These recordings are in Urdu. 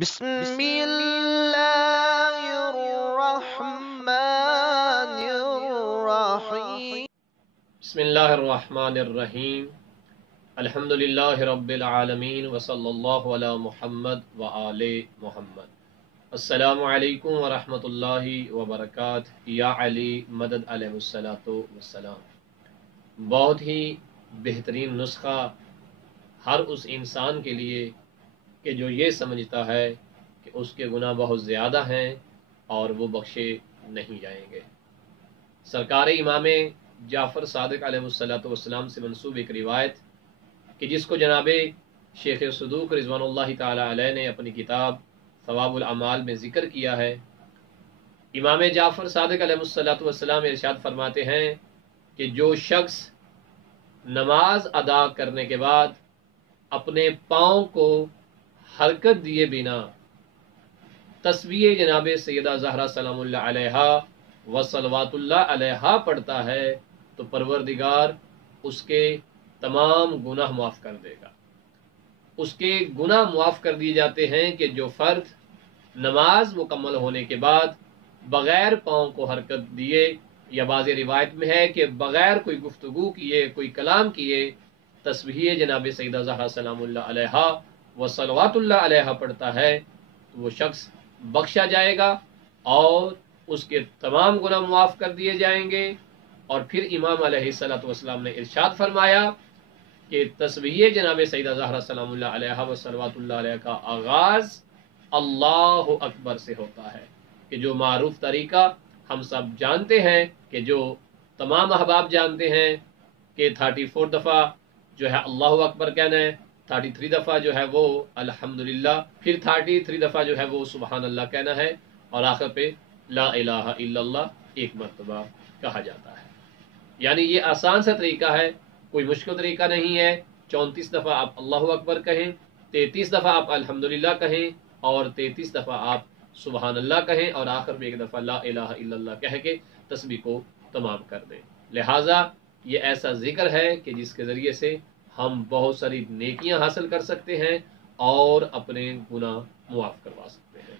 بسم اللہ الرحمن الرحیم بسم اللہ الرحمن الرحیم الحمدللہ رب العالمین وصلی اللہ علی محمد وآل محمد۔ السلام علیکم ورحمۃ اللہ وبرکاتہ۔ یا علی مدد علیہ الصلاۃ والسلام۔ بہت ہی بہترین نسخہ ہر اس انسان کے لیے کہ جو یہ سمجھتا ہے کہ اس کے گناہ بہت زیادہ ہیں اور وہ بخشے نہیں جائیں گے۔ سرکار امام جعفر صادق علیہ الصلاۃ والسلام سے منسوب ایک روایت کہ جس کو جناب شیخ صدوق رضوان اللہ تعالی علیہ نے اپنی کتاب ثواب الاعمال میں ذکر کیا ہے۔ امام جعفر صادق علیہ الصلاۃ والسلام ارشاد فرماتے ہیں کہ جو شخص نماز ادا کرنے کے بعد اپنے پاؤں کو حرکت دیے بنا تسبیح جناب سیدہ زہرا سلام اللہ علیہ و صلوات اللہ علیہ پڑھتا ہے تو پروردگار اس کے تمام گناہ معاف کر دے گا۔ اس کے گناہ معاف کر دیے جاتے ہیں کہ جو فرد نماز مکمل ہونے کے بعد بغیر پاؤں کو حرکت دیے، یا بعض روایت میں ہے کہ بغیر کوئی گفتگو کیے، کوئی کلام کیے تسبیح جناب سیدہ زہرا سلام اللہ علیہ و صلوات اللہ علیہ پڑھتا ہے تو وہ شخص بخشا جائے گا اور اس کے تمام گناہ معاف کر دیے جائیں گے۔ اور پھر امام علیہ الصلوۃ والسلام نے ارشاد فرمایا کہ تسبیح جناب سیدہ زہرا سلام اللہ علیہ و صلوات اللہ علیہ کا آغاز اللہ اکبر سے ہوتا ہے، کہ جو معروف طریقہ ہم سب جانتے ہیں، کہ جو تمام احباب جانتے ہیں کہ 34 دفعہ جو ہے اللہ اکبر کہنا ہے، 33 دفعہ جو ہے وہ الحمدللہ، پھر 33 دفعہ جو ہے وہ سبحان اللہ کہنا ہے، اور آخر پہ لا الہ الا اللہ ایک مرتبہ کہا جاتا ہے۔ یعنی یہ آسان سا طریقہ ہے، کوئی مشکل طریقہ نہیں ہے۔ 34 دفعہ آپ اللہ اکبر کہیں، 33 دفعہ آپ الحمدللہ کہیں، اور 33 دفعہ آپ سبحان اللہ کہیں، اور آخر میں ایک دفعہ لا الہ الا اللہ کہہ کے تسبیح کو تمام کر دیں۔ لہٰذا یہ ایسا ذکر ہے کہ جس کے ذریعے سے ہم بہت ساری نیکیاں حاصل کر سکتے ہیں اور اپنے گناہ معاف کروا سکتے ہیں۔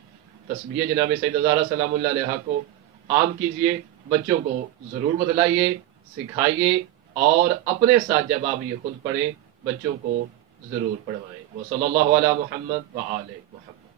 تسبیح جناب سیدہ زہرا سلام اللہ علیہ کو عام کیجئے، بچوں کو ضرور بتلائیے، سکھائیے، اور اپنے ساتھ جب آپ یہ خود پڑھیں بچوں کو ضرور پڑھوائیں۔ وصلی اللہ علی محمد وآل محمد۔